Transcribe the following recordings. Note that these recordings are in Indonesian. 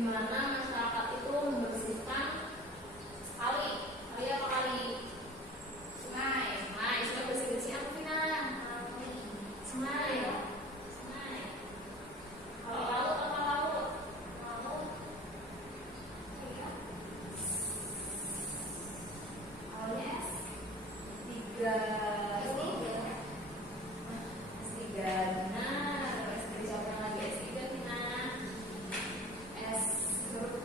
mana masyarakat itu membersihkan kali. Kali apa kali? Sungai. Sungai. Sungai bersih-bersih apa Vina? Sungai. Sungai. Kalau laut apa laut? Laut. Yes. Tiga. S3. Benar. S3 siapa lagi? S3 Vina. S huruf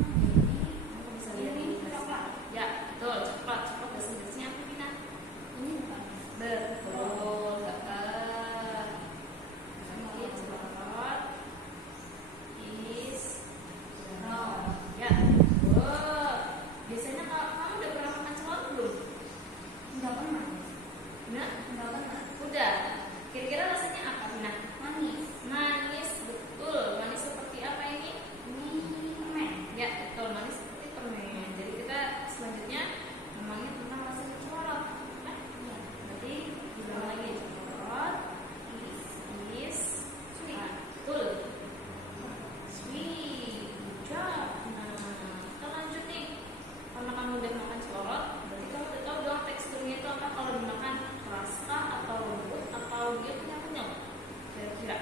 Kamu bisa lihat ini. Ya, betul. Coklat. Coklat bahasa Inggrisnya apa, Vina? Ini bukan. Betul. Coklat is brown. Ya. Wow. Biasanya kalau kamu udah pernah makan coklat belum? Enggak pernah. Nah, Enggak pernah. udah. Kira-kira rasanya apa, Vina? Manis. Manis, betul. Manis seperti apa ini? Ini permen. Ya, betul. Manis seperti permen. Jadi kita selanjutnya ngomongin tentang rasa coklat. Nah, Iya. berarti diulang lagi. Coklat is sweet. Betul. Sweet. Good job. Nah, kita lanjut nih. Karena kamu udah makan coklat, berarti kamu udah tahu dong teksturnya itu apa, kalau dimakan keras kah, atau lembut, atau dia kenyal-kenyal. Kira-kira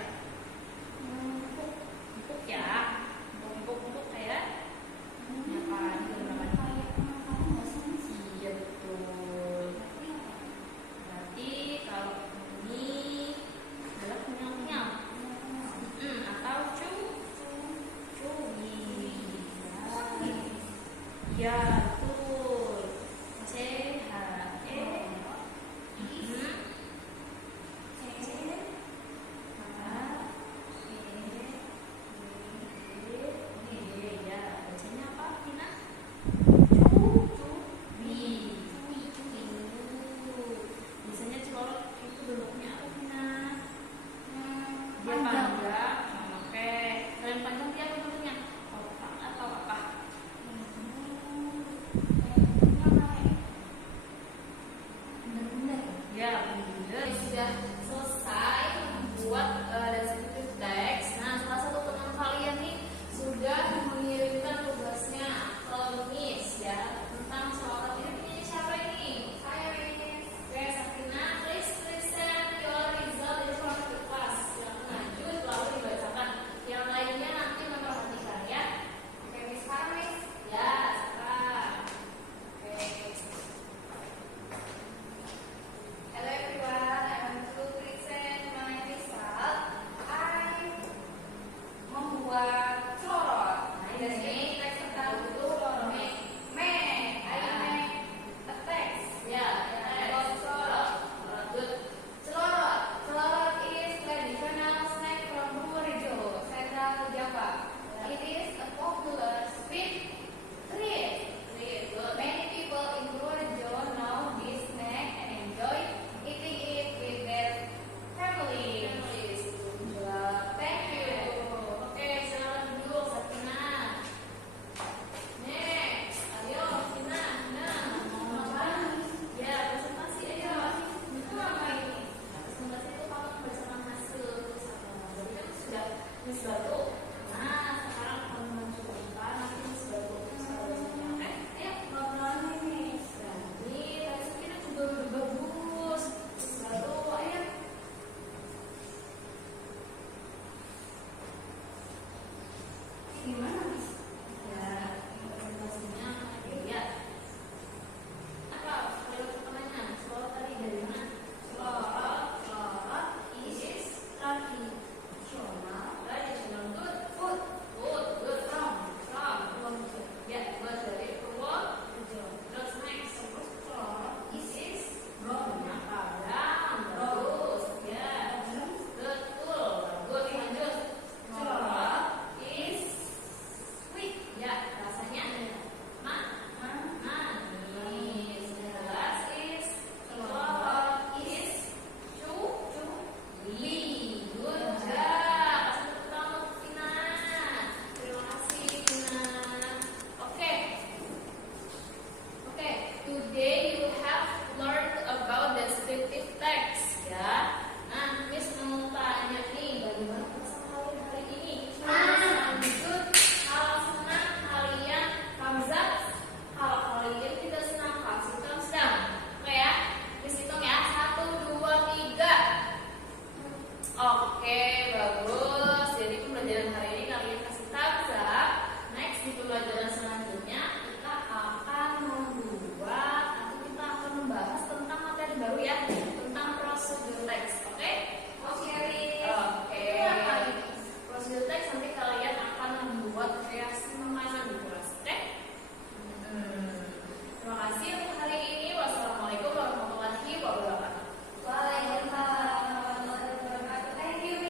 empuk ya, empuk kayak apa? Kayak makanan nggak sih? Iya betul. Berarti kalau ini adalah kenyal-kenyal, atau chewy. Ya betul. Ya, bacanya apa, Vina? Biasanya celor itu bentuknya apa, Vina? Dia Panjang. panjang. Oke. Kalian panjang dia apa bentuknya? Kotak atau apa? Ya, benar. Sudah selesai membuat descriptive text. Nah, salah satu teman kalian nih sudah mengirimkan tugasnya ke Miss ya tentang soal ini. Siapa ini? Saya, Miss. Oke, Sakina, please present your result in front of the class. Silakan maju lalu dibacakan. Yang lainnya nanti memperhatikan ya. Oke, Miss, sekarang Miss. Ya, sekarang. Oke. Hello everyone, I want to present my result. I membuat celorot. Nah, di sini teks tentang itu make. I make a text. Ya, about celorot. Good. Celorot. Celorot is traditional snack from Purworejo, Central Java. It is a popular sweet treat. Good. Many people in Purworejo know this snack and enjoy eating it with their families. Thank you. Oke, silakan duduk, Sakina. Next, ayo, Sakina. Nah, mau apa? Ya, presentasi ayo. Itu apa ini? Presentasi itu kamu membacakan hasil tulisan kamu. Jadi kan sudah Miss Batu. Nah, sekarang kamu mencoba nanti Miss Batu. Oke, ayo ngobrol nih. Berani, tadi Sakina juga udah bagus. Miss Batu, ayo. Gimana, Miss? Ya, presentasinya ya. Apa? Lewat pertamanya. Celorot tadi dari mana? Celorot is traditional. Good food. Good. From. Ya, buat dari Purworejo. Terus next. Celorot is brown. Bagus. Ya. Betul. Bagus. Lanjut. Celorot is sweet. Ya, rasanya manis. Jelas is celorot is chewy. Good job. Kasih tepuk tangan untuk Vina. Terima kasih, Vina. Oke. Today you have learned about descriptive text ya. Nah, Miss mau tanya nih, bagaimana perasaan kalian hari ini? Lanjut. Kalau senang kalian thumbs up. Kalau kalian tidak senang kasih thumbs down. Oke ya, Miss hitung ya. 1, 2, 3. Oke, bagus. Jadi pembelajaran hari ini kalian kasih thumbs up. Next di pembelajaran selanjutnya kita akan membuat atau kita akan membahas tentang materi baru ya.